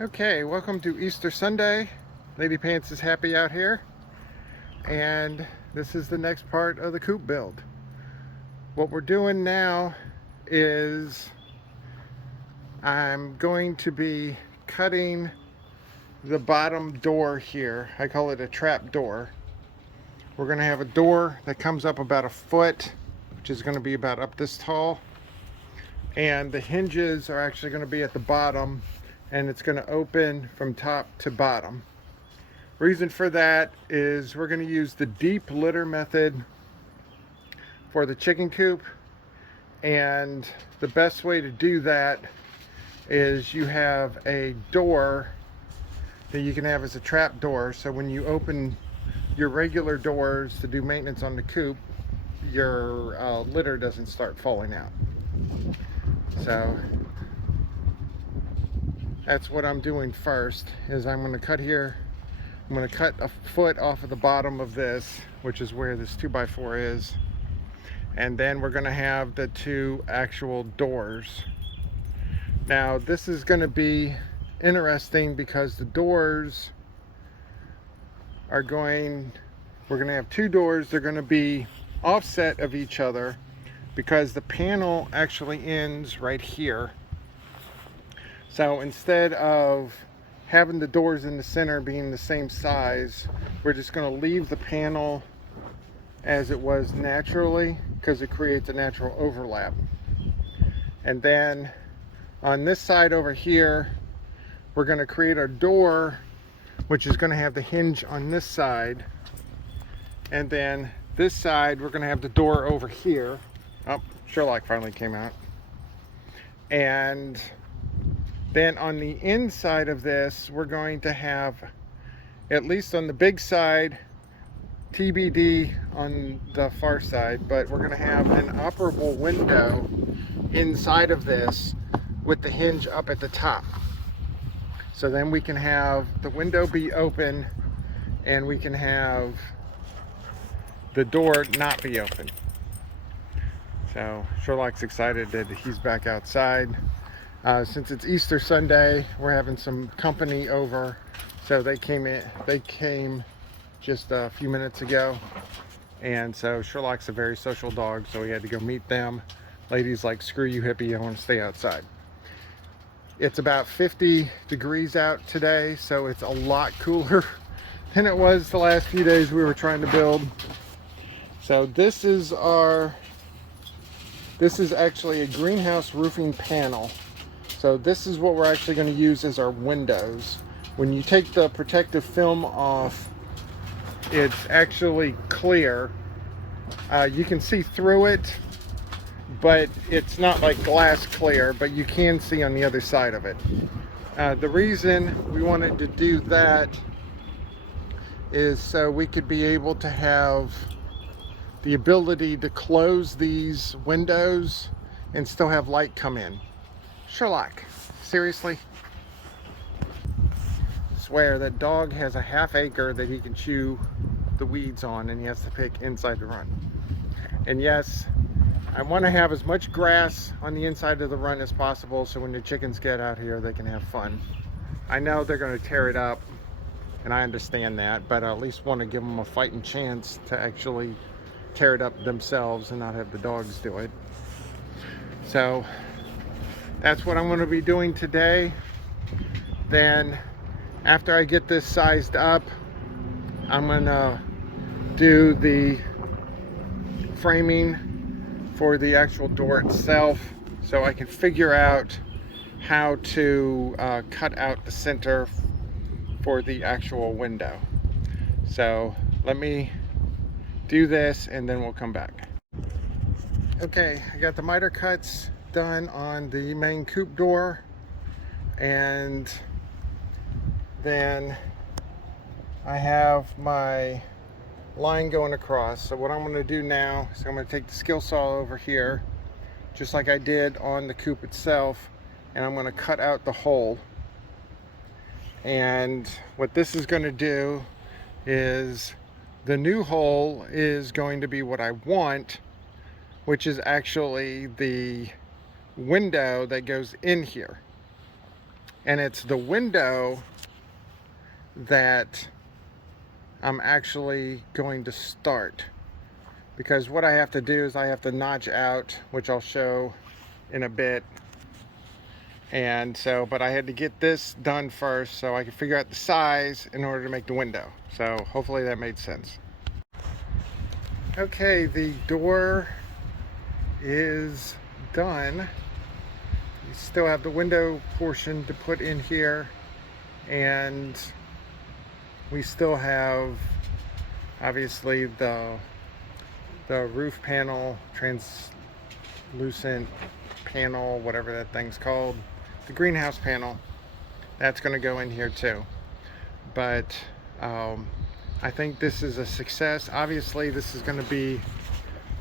Okay, welcome to Easter Sunday. Lady Pants is happy out here, and this is the next part of the coop build. What we're doing now is I'm going to be cutting the bottom door here. I call it a trap door. We're going to have a door that comes up about a foot, which is going to be about up this tall, and the hinges are actually going to be at the bottom, and it's going to open from top to bottom. Reason for that is we're going to use the deep litter method for the chicken coop, and the best way to do that is you have a door that you can have as a trap door, so when you open your regular doors to do maintenance on the coop, your litter doesn't start falling out. So that's what I'm doing first. Is I'm going to cut here. I'm going to cut a foot off of the bottom of this, which is where this 2x4 is, and then we're going to have the two actual doors. Now this is going to be interesting because the doors are we're going to have two doors. They're going to be offset of each other because the panel actually ends right here. So instead of having the doors in the center being the same size, we're just going to leave the panel as it was naturally because it creates a natural overlap. And then on this side over here, we're going to create our door, which is going to have the hinge on this side. And then this side, we're going to have the door over here. Oh, Sherlock finally came out. And then on the inside of this, we're going to have, at least on the big side, TBD on the far side, but we're going to have an operable window inside of this with the hinge up at the top. So then we can have the window be open and we can have the door not be open. So Sherlock's excited that he's back outside. Since it's Easter Sunday, we're having some company over, so they came just a few minutes ago, and so Sherlock's a very social dog, so we had to go meet them. Lady's like, screw you hippie, I want to stay outside. It's about 50 degrees out today, so it's a lot cooler than it was the last few days we were trying to build. So this is actually a greenhouse roofing panel. So this is what we're actually going to use as our windows. When you take the protective film off, it's actually clear. You can see through it, but it's not like glass clear, but you can see on the other side of it. The reason we wanted to do that is so we could be able to have the ability to close these windows and still have light come in. Sherlock, seriously? I swear that dog has a half acre that he can chew the weeds on, and he has to pick inside the run. And yes, I want to have as much grass on the inside of the run as possible, so when the chickens get out here they can have fun. I know they're going to tear it up, and I understand that, but I at least want to give them a fighting chance to actually tear it up themselves and not have the dogs do it. So that's what I'm going to be doing today. Then after I get this sized up, I'm going to do the framing for the actual door itself, so I can figure out how to cut out the center for the actual window. So let me do this and then we'll come back. Okay, I got the miter cuts done on the main coop door, and then I have my line going across. So what I'm going to do now is I'm going to take the skill saw over here, just like I did on the coop itself, and I'm going to cut out the hole. And what this is going to do is the new hole is going to be what I want, which is actually the window that goes in here. And it's the window that I'm actually going to start, because what I have to do is I have to notch out, which I'll show in a bit. And so, but I had to get this done first so I could figure out the size in order to make the window. So hopefully that made sense. Okay, the door is done. You still have the window portion to put in here, and we still have obviously the roof panel, translucent panel, whatever that thing's called, the greenhouse panel. That's going to go in here too. But I think this is a success. Obviously this is going to be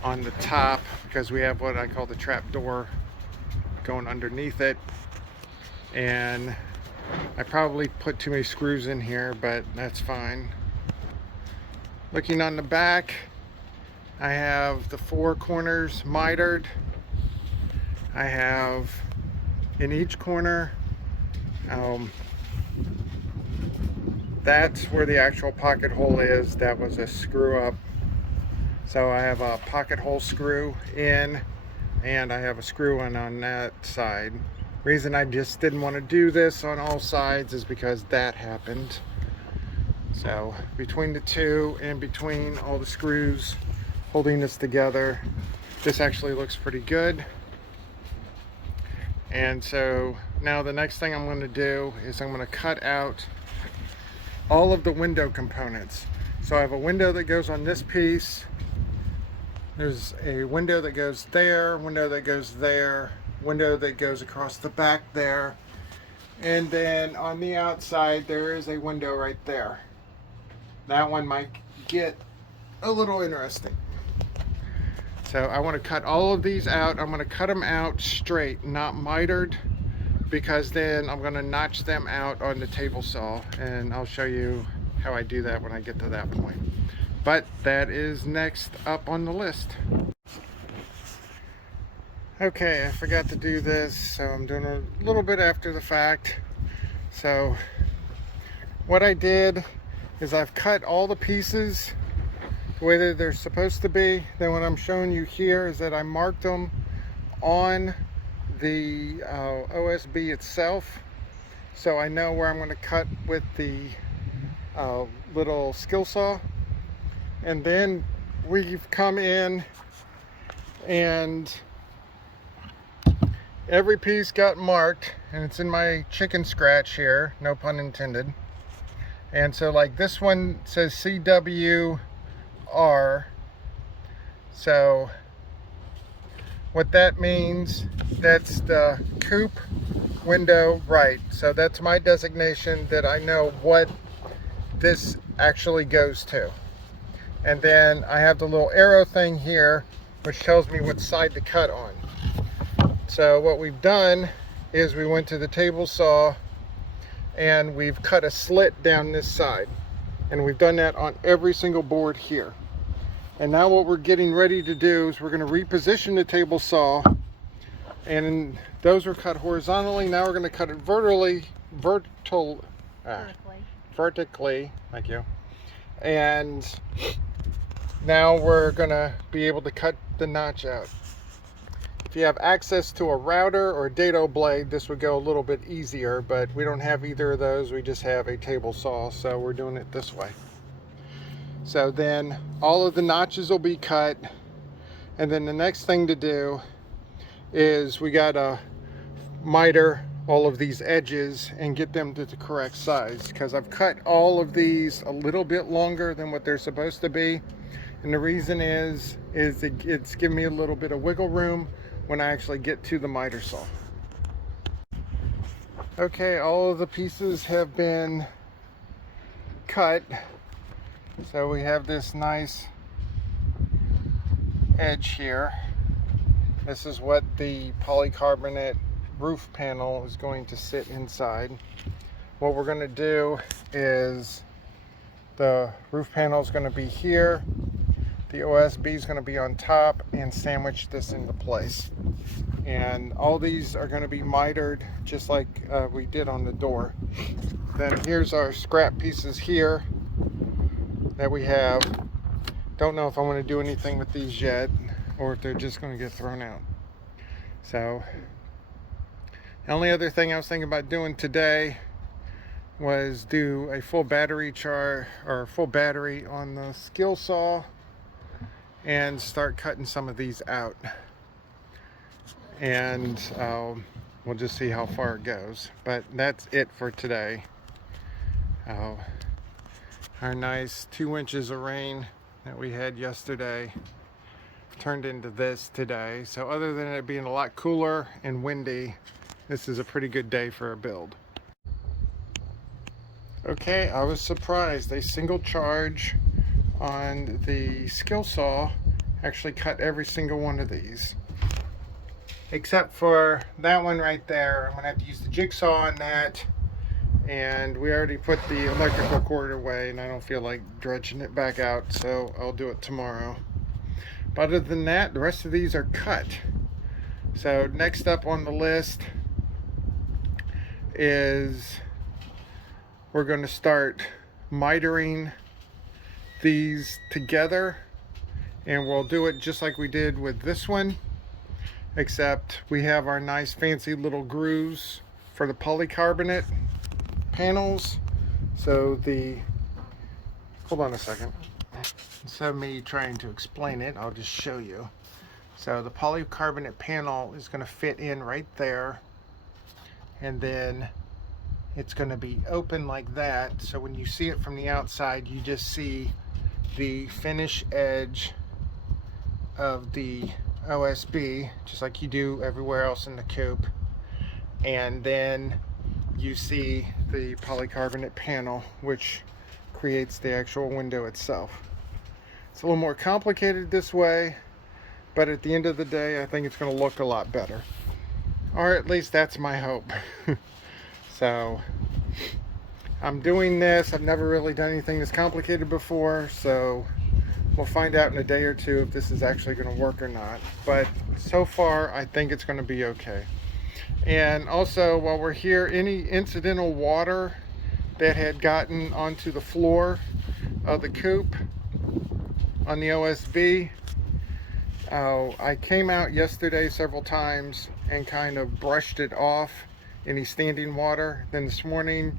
on the top because we have what I call the trap door going underneath it, and I probably put too many screws in here, but that's fine. Looking on the back, I have the 4 corners mitered. I have in each corner, that's where the actual pocket hole is. That was a screw up. So I have a pocket hole screw in, and I have a screw in on that side. Reason I just didn't want to do this on all sides is because that happened. So between the two and between all the screws holding this together, this actually looks pretty good. And so now the next thing I'm going to do is I'm going to cut out all of the window components. So I have a window that goes on this piece. There's a window that goes there, window that goes there, window that goes across the back there, and then on the outside there is a window right there. That one might get a little interesting. So I want to cut all of these out. I'm going to cut them out straight, not mitered, because then I'm going to notch them out on the table saw, and I'll show you how I do that when I get to that point. But that is next up on the list. Okay, I forgot to do this, so I'm doing a little bit after the fact. So what I did is I've cut all the pieces the way that they're supposed to be. Then what I'm showing you here is that I marked them on the OSB itself, so I know where I'm going to cut with the little skill saw. And then we've come in and every piece got marked, and it's in my chicken scratch here, no pun intended. And so like this one says CWR, so what that means, that's the Coop window right. So that's my designation that I know what this actually goes to. And then I have the little arrow thing here which tells me what side to cut on. So what we've done is we went to the table saw and we've cut a slit down this side, and we've done that on every single board here. And now what we're getting ready to do is we're going to reposition the table saw, and those were cut horizontally. Now we're going to cut it vertically, thank you. And now we're going to be able to cut the notch out. If you have access to a router or a dado blade, this would go a little bit easier, but we don't have either of those. We just have a table saw, so we're doing it this way. So then all of the notches will be cut, and then the next thing to do is we gotta miter all of these edges and get them to the correct size, because I've cut all of these a little bit longer than what they're supposed to be. And the reason is it's giving me a little bit of wiggle room when I actually get to the miter saw. Okay, all of the pieces have been cut. So we have this nice edge here. This is what the polycarbonate roof panel is going to sit inside. What we're going to do is the roof panel is going to be here. The OSB is going to be on top and sandwich this into place. And all these are going to be mitered just like we did on the door. Then here's our scrap pieces here that we have. Don't know if I want to do anything with these yet, or if they're just going to get thrown out. So the only other thing I was thinking about doing today was do a full battery charge or full battery on the skill saw and start cutting some of these out. And we'll just see how far it goes. But that's it for today. Our nice 2 inches of rain that we had yesterday turned into this today. So other than it being a lot cooler and windy, this is a pretty good day for a build. Okay, I was surprised. A single charge on the skill saw actually cut every single one of these. Except for that one right there. I'm gonna have to use the jigsaw on that. And we already put the electrical cord away and I don't feel like dredging it back out, so I'll do it tomorrow. But other than that, the rest of these are cut. So next up on the list is we're going to start mitering these together, and we'll do it just like we did with this one, except we have our nice fancy little grooves for the polycarbonate panels. So hold on a second. Instead of me trying to explain it, I'll just show you. So the polycarbonate panel is going to fit in right there, and then it's going to be open like that. So when you see it from the outside, you just see the finish edge of the OSB, just like you do everywhere else in the Coop. And then you see the polycarbonate panel, which creates the actual window itself. It's a little more complicated this way, but at the end of the day, I think it's going to look a lot better. Or at least that's my hope. So I'm doing this. I've never really done anything this complicated before, so we'll find out in a day or two if this is actually going to work or not. But so far, I think it's going to be okay. And also, while we're here, any incidental water that had gotten onto the floor of the Coop on the OSB, I came out yesterday several times and kind of brushed it off, any standing water. Then this morning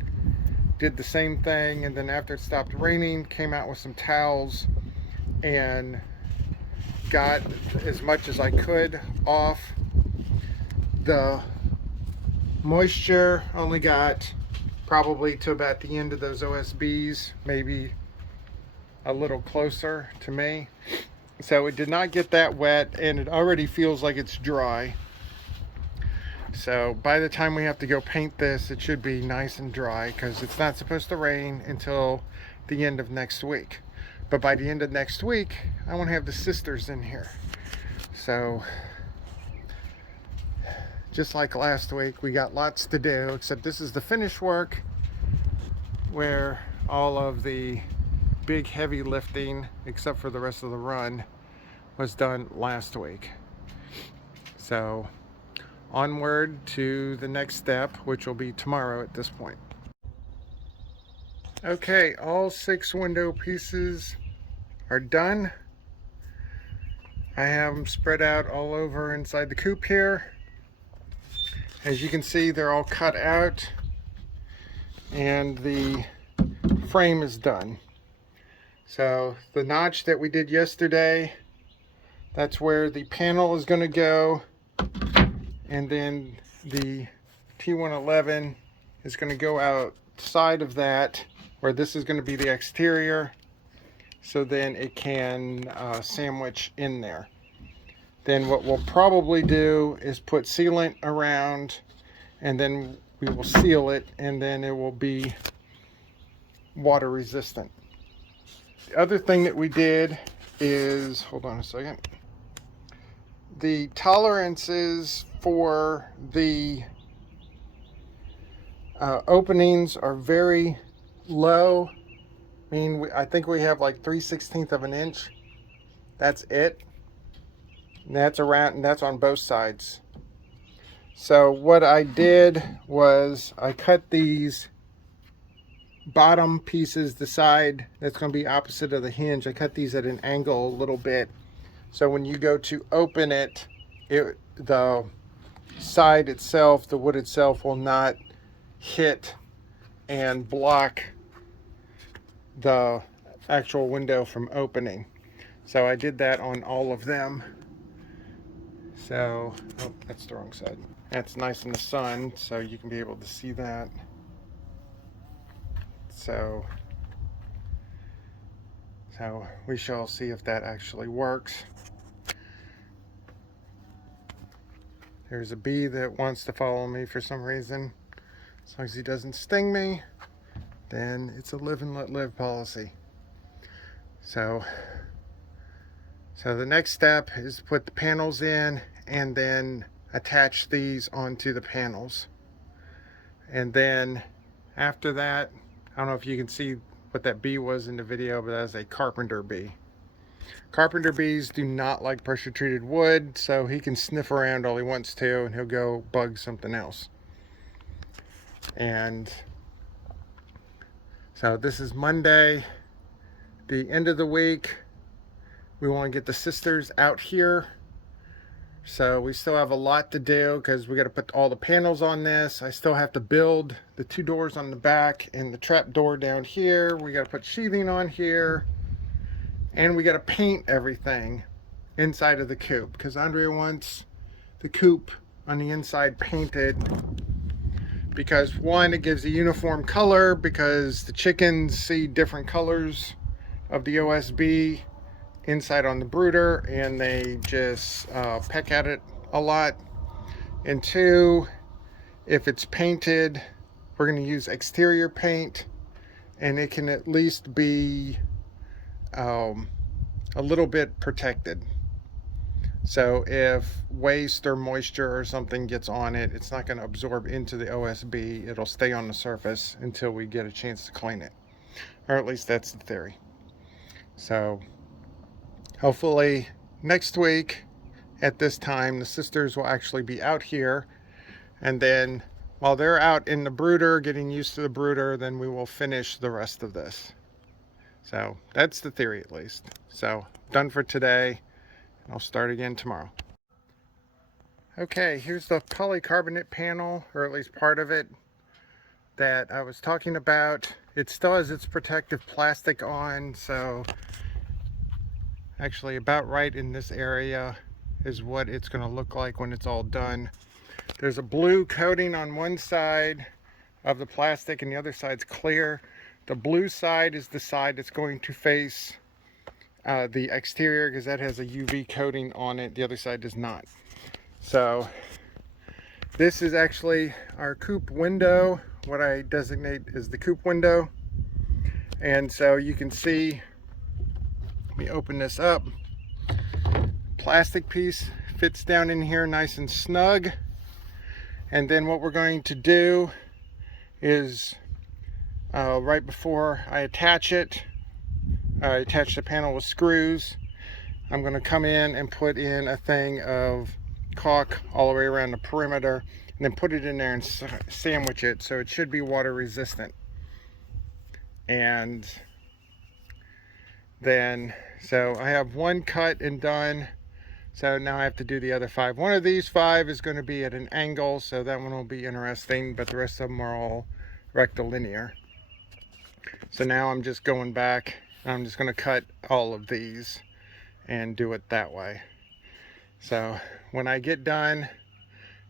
did the same thing, and then after it stopped raining, came out with some towels and got as much as I could off. The moisture only got probably to about the end of those OSBs, maybe a little closer to me. So it did not get that wet, and it already feels like it's dry. So by the time we have to go paint this, it should be nice and dry, because it's not supposed to rain until the end of next week. But by the end of next week, I want to have the sisters in here. So just like last week, we got lots to do, except this is the finish work where all of the big heavy lifting, except for the rest of the run, was done last week. So onward to the next step, which will be tomorrow at this point. Okay, all 6 window pieces are done. I have them spread out all over inside the Coop here. As you can see, they're all cut out and the frame is done. So the notch that we did yesterday, that's where the panel is going to go, and then the T111 is going to go outside of that, where this is going to be the exterior, so then it can sandwich in there. Then what we'll probably do is put sealant around, and then we will seal it, and then it will be water resistant. The other thing that we did is, hold on a second, the tolerances for the openings are very low. I mean, I think we have like 3/16 of an inch That's it. And that's around, and that's on both sides. So what I did was I cut these bottom pieces, the side that's going to be opposite of the hinge. I cut these at an angle a little bit. So when you go to open it, the side itself, the wood itself, will not hit and block the actual window from opening. So I did that on all of them. So, oh, that's the wrong side. That's nice in the sun, so you can be able to see that. So we shall see if that actually works. There's a bee that wants to follow me for some reason. As long as he doesn't sting me, then it's a live and let live policy. So the next step is to put the panels in and then attach these onto the panels. And then after that, I don't know if you can see what that bee was in the video, but that's a carpenter bee. Carpenter bees do not like pressure treated wood, so he can sniff around all he wants to and he'll go bug something else. And so this is Monday, the end of the week. We want to get the sisters out here. So we still have a lot to do because we got to put all the panels on this. I still have to build the 2 doors on the back and the trap door down here. We got to put sheathing on here. And we got to paint everything inside of the coop because Andrea wants the coop on the inside painted because, one, it gives a uniform color because the chickens see different colors of the OSB inside on the brooder and they just peck at it a lot. And 2, if it's painted, we're going to use exterior paint and it can at least be a little bit protected. So if waste or moisture or something gets on it, it's not going to absorb into the OSB. It'll stay on the surface until we get a chance to clean it. Or at least that's the theory. So hopefully next week at this time, the sisters will actually be out here. And then while they're out in the brooder, getting used to the brooder, then we will finish the rest of this. So that's the theory at least. So done for today. I'll start again tomorrow. Okay, here's the polycarbonate panel, or at least part of it, that I was talking about. It still has its protective plastic on, so actually about right in this area is what it's going to look like when it's all done. There's a blue coating on one side of the plastic and the other side's clear. The blue side is the side that's going to face the exterior because that has a UV coating on it. The other side does not. So this is actually our coop window, what I designate as the coop window. And so you can see, let me open this up. Plastic piece fits down in here nice and snug. And then what we're going to do is right before I attach it, I attach the panel with screws. I'm going to come in and put in a thing of caulk all the way around the perimeter and then put it in there and sandwich it so it should be water resistant. And then, so I have one cut and done. So now I have to do the other 5. One of these 5 is going to be at an angle, so that one will be interesting, but the rest of them are all rectilinear. So now I'm just going back. I'm just going to cut all of these and do it that way. So when I get done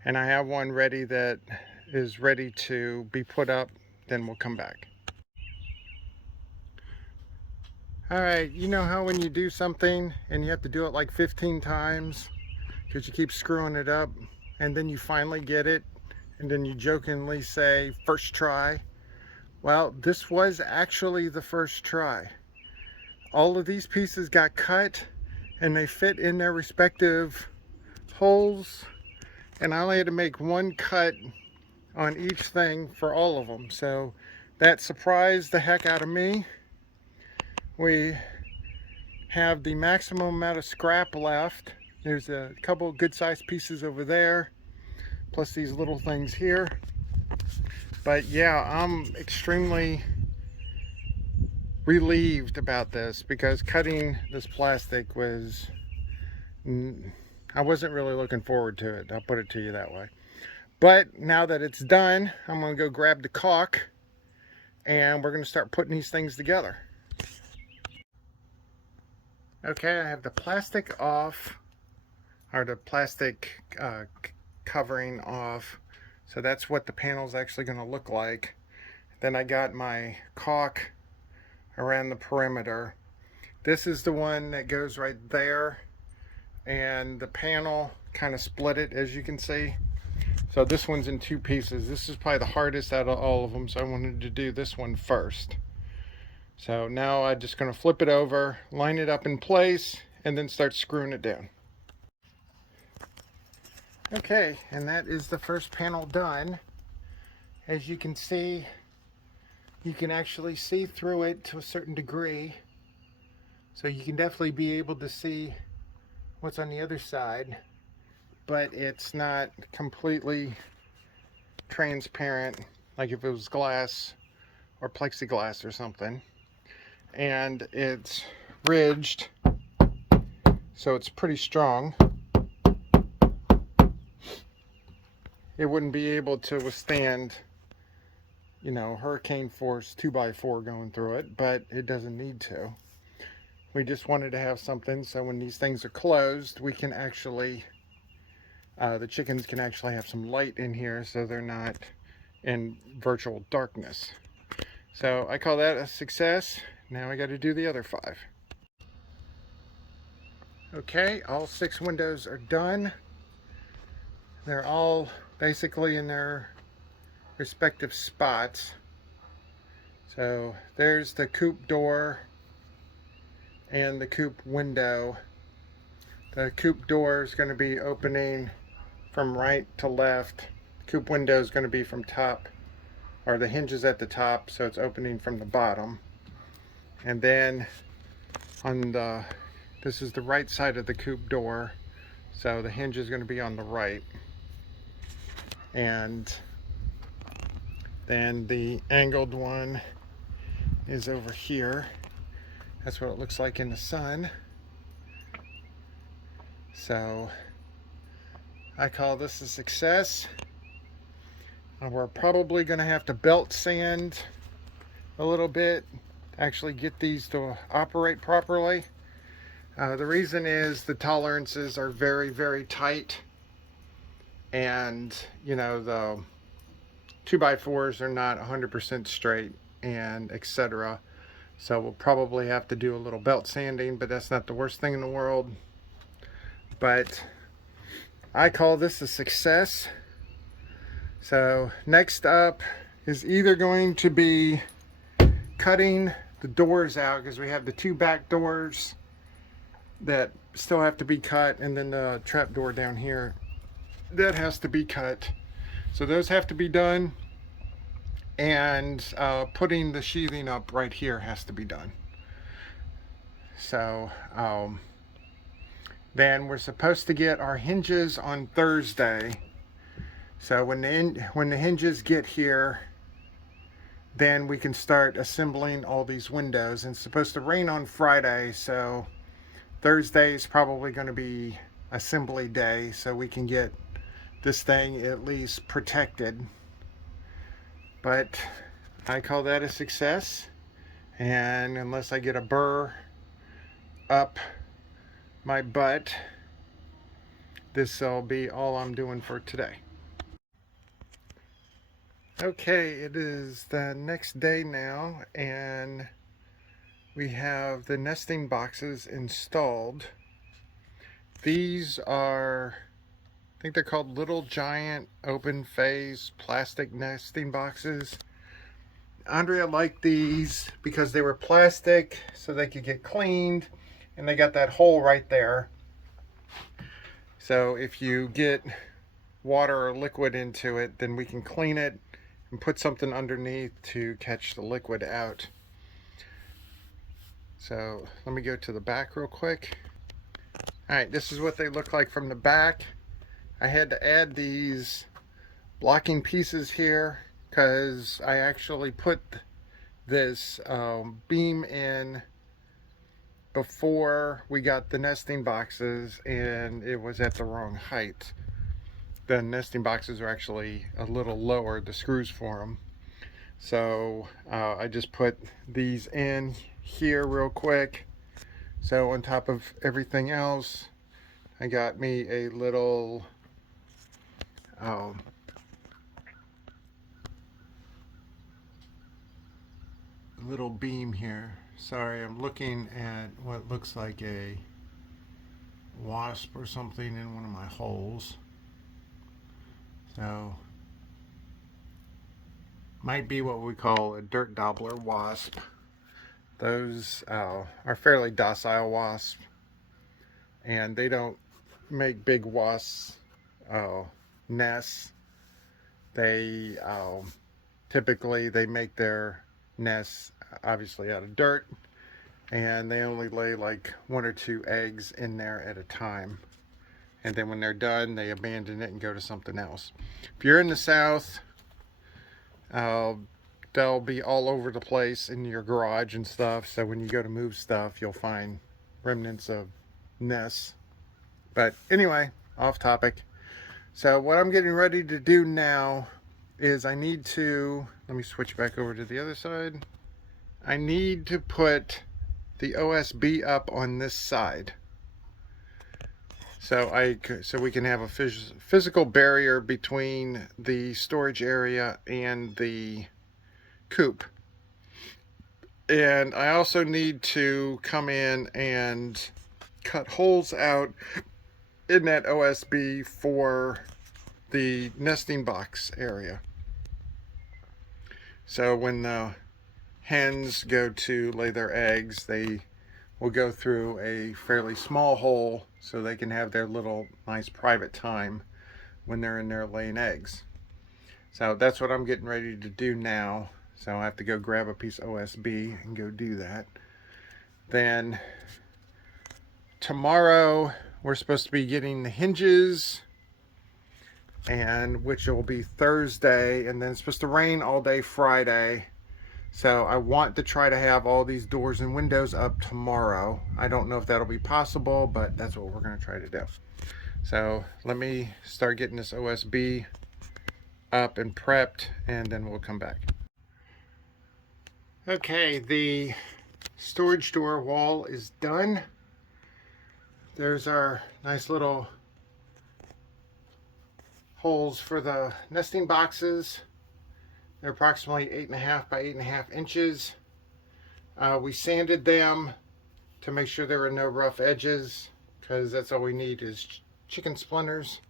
and I have one ready that is ready to be put up, then we'll come back. All right, you know how when you do something and you have to do it like 15 times because you keep screwing it up and then you finally get it and then you jokingly say first try? Well, this was actually the first try. All of these pieces got cut and they fit in their respective holes, and I only had to make one cut on each thing for all of them. So that surprised the heck out of me. We have the maximum amount of scrap left. There's a couple good sized pieces over there, plus these little things here. But yeah, I'm extremely relieved about this because cutting this plastic was, I wasn't really looking forward to it. I'll put it to you that way. But now that it's done, I'm going to go grab the caulk and we're going to start putting these things together. Okay, I have the plastic off, or the plastic covering off. So that's what the panel's actually going to look like. Then I got my caulk around the perimeter. This is the one that goes right there, and the panel kind of split it, as you can see. So this one's in two pieces. This is probably the hardest out of all of them, so I wanted to do this one first. So now I'm just going to flip it over, line it up in place, and then start screwing it down. Okay, and that is the first panel done. As you can see, you can actually see through it to a certain degree. So you can definitely be able to see what's on the other side, but it's not completely transparent like if it was glass or plexiglass or something. And it's ridged, so it's pretty strong. It wouldn't be able to withstand, you know, hurricane force 2x4 going through it, but it doesn't need to. We just wanted to have something so when these things are closed, we can actually, the chickens can actually have some light in here so they're not in virtual darkness. So I call that a success. Now I got to do the other 5. Okay, all 6 windows are done. They're all basically in their respective spots. So there's the coop door and the coop window. The coop door is going to be opening from right to left. The coop window is going to be from top, or the hinge is at the top, so it's opening from the bottom. And then on the, this is the right side of the coop door, so the hinge is going to be on the right. And then the angled one is over here. That's what it looks like in the sun. So I call this a success. We're probably going to have to belt sand a little bit to actually get these to operate properly. The reason is the tolerances are very, very tight, and you know, the 2x4s are not 100% straight, and etc. So we'll probably have to do a little belt sanding, but that's not the worst thing in the world. But I call this a success. So next up is either going to be cutting the doors out, because we have the 2 back doors that still have to be cut, and then the trap door down here that has to be cut. So those have to be done, and putting the sheathing up right here has to be done. So then we're supposed to get our hinges on Thursday. So when the hinges get here, then we can start assembling all these windows. And it's supposed to rain on Friday, so Thursday is probably going to be assembly day, so we can get this thing at least protected. But I call that a success, and unless I get a burr up my butt, this will be all I'm doing for today. Okay, it is the next day now, and we have the nesting boxes installed. These are, I think they're called Little Giant open phase plastic nesting boxes. Andrea liked these because they were plastic, so they could get cleaned, and they got that hole right there. So if you get water or liquid into it, then we can clean it and put something underneath to catch the liquid out. So let me go to the back real quick. All right, this is what they look like from the back. I had to add these blocking pieces here because I actually put this beam in before we got the nesting boxes, and it was at the wrong height. The nesting boxes are actually a little lower, the screws for them. So I just put these in here real quick. So on top of everything else, I got me a little beam here. Sorry, I'm looking at what looks like a wasp or something in one of my holes. So might be what we call a dirt dabbler wasp. Those are fairly docile wasps, and they don't make big wasp nests. They typically they make their nests obviously out of dirt, and they only lay like 1 or 2 eggs in there at a time, and then when they're done they abandon it and go to something else. If you're in the south, they'll be all over the place in your garage and stuff, so when you go to move stuff you'll find remnants of nests. But anyway, off topic. So what I'm getting ready to do now is I need to, let me switch back over to the other side. I need to put the OSB up on this side, so we can have a physical barrier between the storage area and the coop. And I also need to come in and cut holes out in that OSB for the nesting box area. So when the hens go to lay their eggs, they will go through a fairly small hole so they can have their little nice private time when they're in there laying eggs. So that's what I'm getting ready to do now. So I have to go grab a piece of OSB and go do that. Then tomorrow we're supposed to be getting the hinges, and which will be Thursday, and then it's supposed to rain all day Friday. So I want to try to have all these doors and windows up tomorrow. I don't know if that'll be possible, but that's what we're going to try to do. So let me start getting this OSB up and prepped, and then we'll come back. Okay, the storage door wall is done. There's our nice little holes for the nesting boxes. They're approximately 8.5 by 8.5 inches. We sanded them to make sure there were no rough edges, because that's all we need is chicken splinters.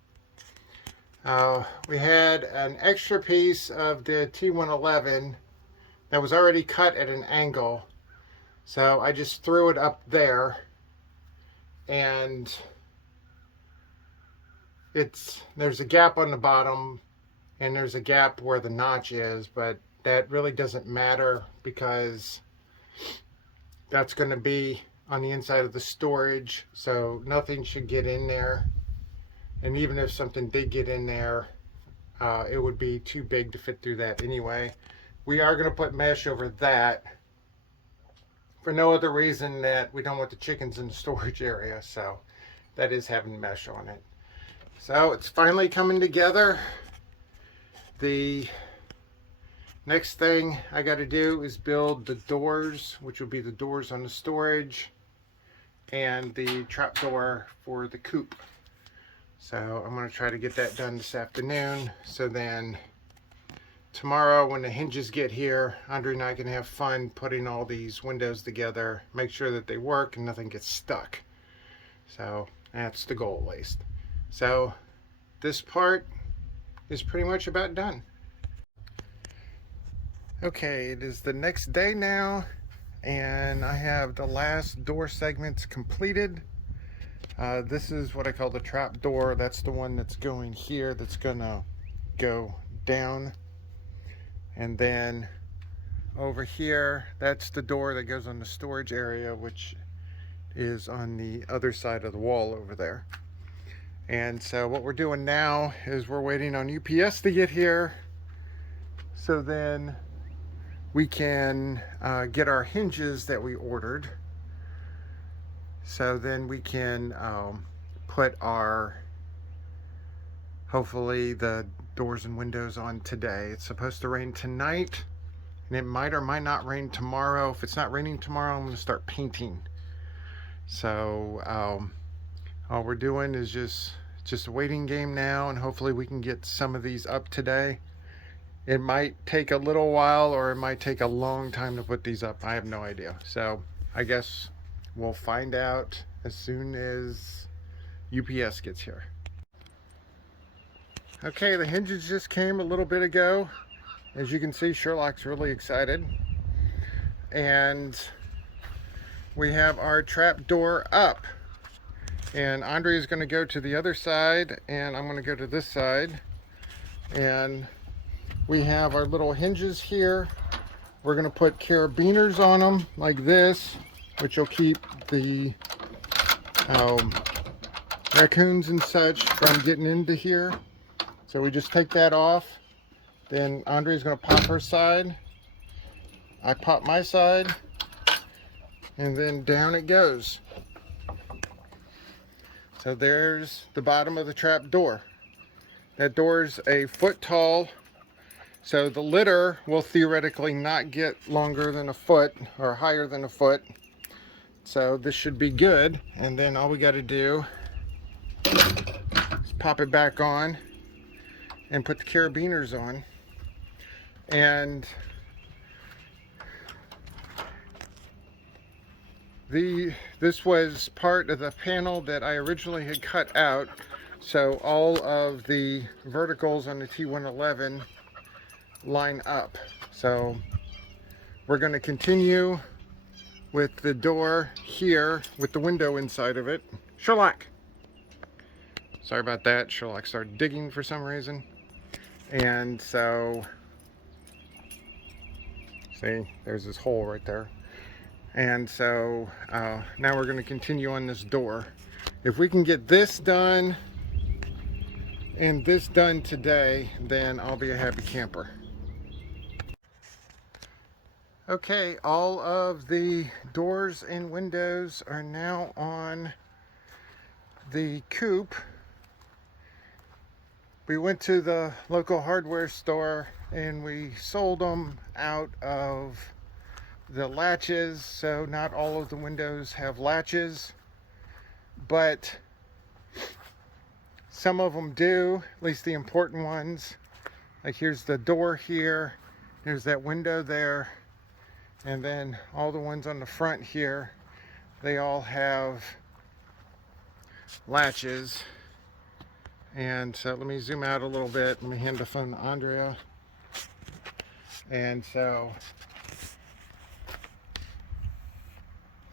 We had an extra piece of the T111 that was already cut at an angle, so I just threw it up there, and there's a gap on the bottom and there's a gap where the notch is, but that really doesn't matter because that's going to be on the inside of the storage, so nothing should get in there. And even if something did get in there, it would be too big to fit through that anyway. We are going to put mesh over that for no other reason that we don't want the chickens in the storage area, so that is having mesh on it. So it's finally coming together. The next thing I got to do is build the doors, which will be the doors on the storage, and the trap door for the coop. So I'm going to try to get that done this afternoon, so then tomorrow when the hinges get here, Andre and I can have fun putting all these windows together, make sure that they work and nothing gets stuck. So that's the goal, at least. So this part is pretty much about done. Okay, it is the next day now, and I have the last door segments completed. This is what I call the trap door. That's the one that's going here, that's gonna go down. And then over here, that's the door that goes on the storage area, which is on the other side of the wall over there. And so what we're doing now is we're waiting on UPS to get here, so then we can get our hinges that we ordered. So then we can put our, hopefully, the doors and windows on today. It's supposed to rain tonight, and it might or might not rain tomorrow. If it's not raining tomorrow, I'm going to start painting. So all we're doing is just a waiting game now, and hopefully we can get some of these up today. It might take a little while, or it might take a long time to put these up. I have no idea. So I guess we'll find out as soon as UPS gets here. Okay, the hinges just came a little bit ago. As you can see, Sherlock's really excited. And we have our trap door up. And Andre is going to go to the other side, and I'm going to go to this side. And we have our little hinges here. We're going to put carabiners on them like this, which will keep the raccoons and such from getting into here. So we just take that off. Then Andre's going to pop her side. I pop my side. And then down it goes. So there's the bottom of the trap door. That door's a foot tall. So the litter will theoretically not get longer than a foot or higher than a foot. So this should be good. And then all we got to do is pop it back on and put the carabiners on. And this was part of the panel that I originally had cut out. So all of the verticals on the T111 line up. So we're going to continue with the door here with the window inside of it. Sherlock! Sorry about that. Sherlock started digging for some reason. And so, see, there's this hole right there. And so now we're going to continue on this door. If we can get this done and this done today, then I'll be a happy camper. Okay, all of the doors and windows are now on the Coop. We went to the local hardware store and we sold them out of the latches. So not all of the windows have latches, but some of them do, at least the important ones. Like here's the door here, there's that window there. And then all the ones on the front here, they all have latches. And so let me zoom out a little bit. Let me hand the phone to Andrea. And so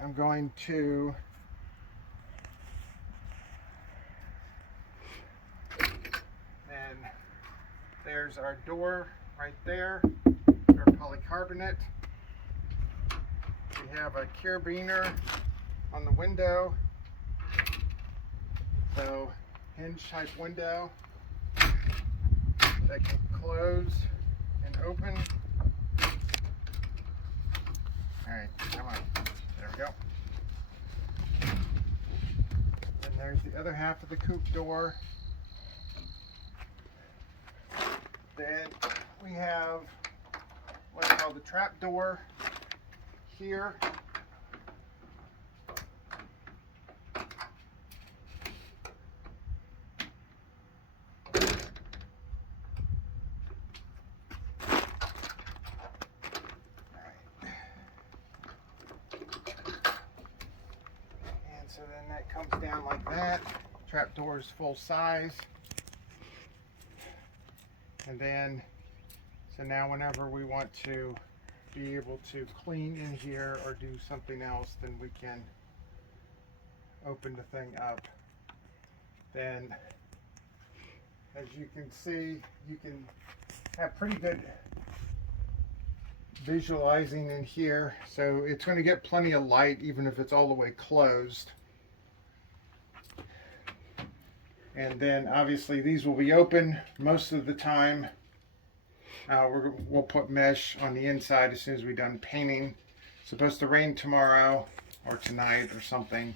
I'm going to and there's our door right there, our polycarbonate. We have a carabiner on the window, so hinge type window that can close and open. Alright, come on. There we go. And there's the other half of the Coop door. Then we have what's called the trap door here. So then that comes down like that. Trap door is full size. And then, so now whenever we want to be able to clean in here or do something else, then we can open the thing up. Then, as you can see, you can have pretty good visualizing in here. So it's going to get plenty of light even if it's all the way closed. And then obviously these will be open most of the time. We'll put mesh on the inside as soon as we're done painting. It's supposed to rain tomorrow or tonight or something.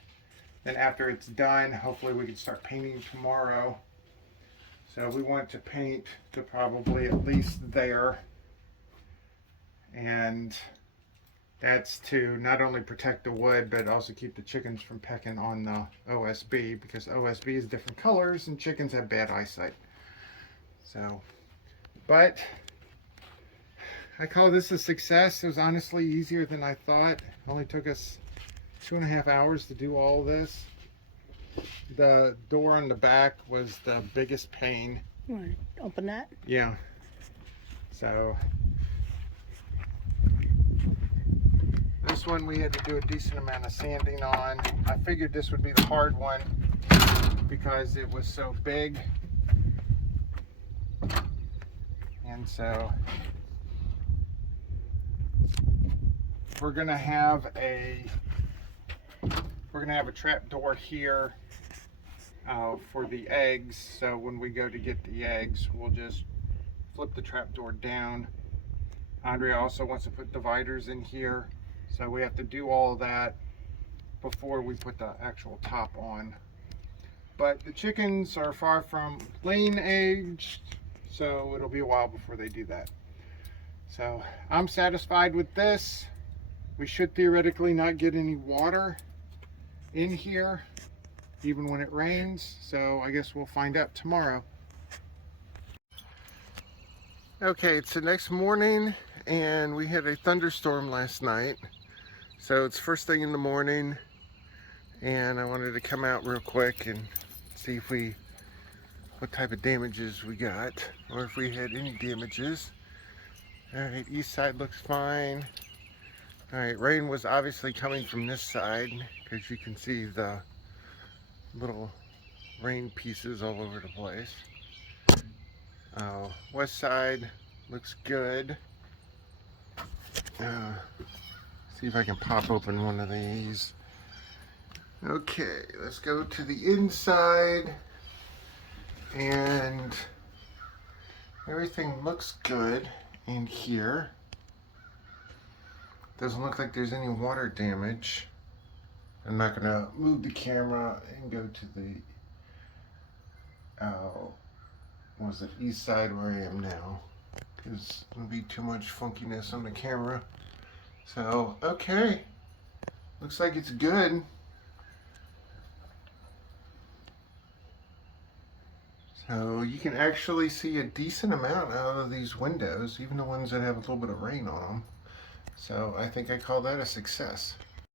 Then after it's done, hopefully we can start painting tomorrow. So we want to paint to probably at least there. And that's to not only protect the wood, but also keep the chickens from pecking on the OSB, because OSB is different colors and chickens have bad eyesight. So, but I call this a success. It was honestly easier than I thought. It only took us 2.5 hours to do all of this. The door on the back was the biggest pain. You want to open that? Yeah. So this one we had to do a decent amount of sanding on. I figured this would be the hard one because it was so big. And so we're gonna have a trap door here for the eggs. So when we go to get the eggs, we'll just flip the trap door down. Andrea also wants to put dividers in here. So we have to do all of that before we put the actual top on. But the chickens are far from laying eggs, so it'll be a while before they do that. So I'm satisfied with this. We should theoretically not get any water in here, even when it rains. So I guess we'll find out tomorrow. Okay, it's the next morning and we had a thunderstorm last night. So it's first thing in the morning and I wanted to come out real quick and see what type of damages we got, or if we had any damages. All right, east side looks fine. All right, rain was obviously coming from this side because you can see the little rain pieces all over the place. West side looks good. See if I can pop open one of these. Okay, let's go to the inside. And everything looks good in here. Doesn't look like there's any water damage. I'm not gonna move the camera and go to the what was it, east side where I am now, because there'll be too much funkiness on the camera. So okay, looks like it's good. So you can actually see a decent amount out of these windows, even the ones that have a little bit of rain on them. So I think I call that a success.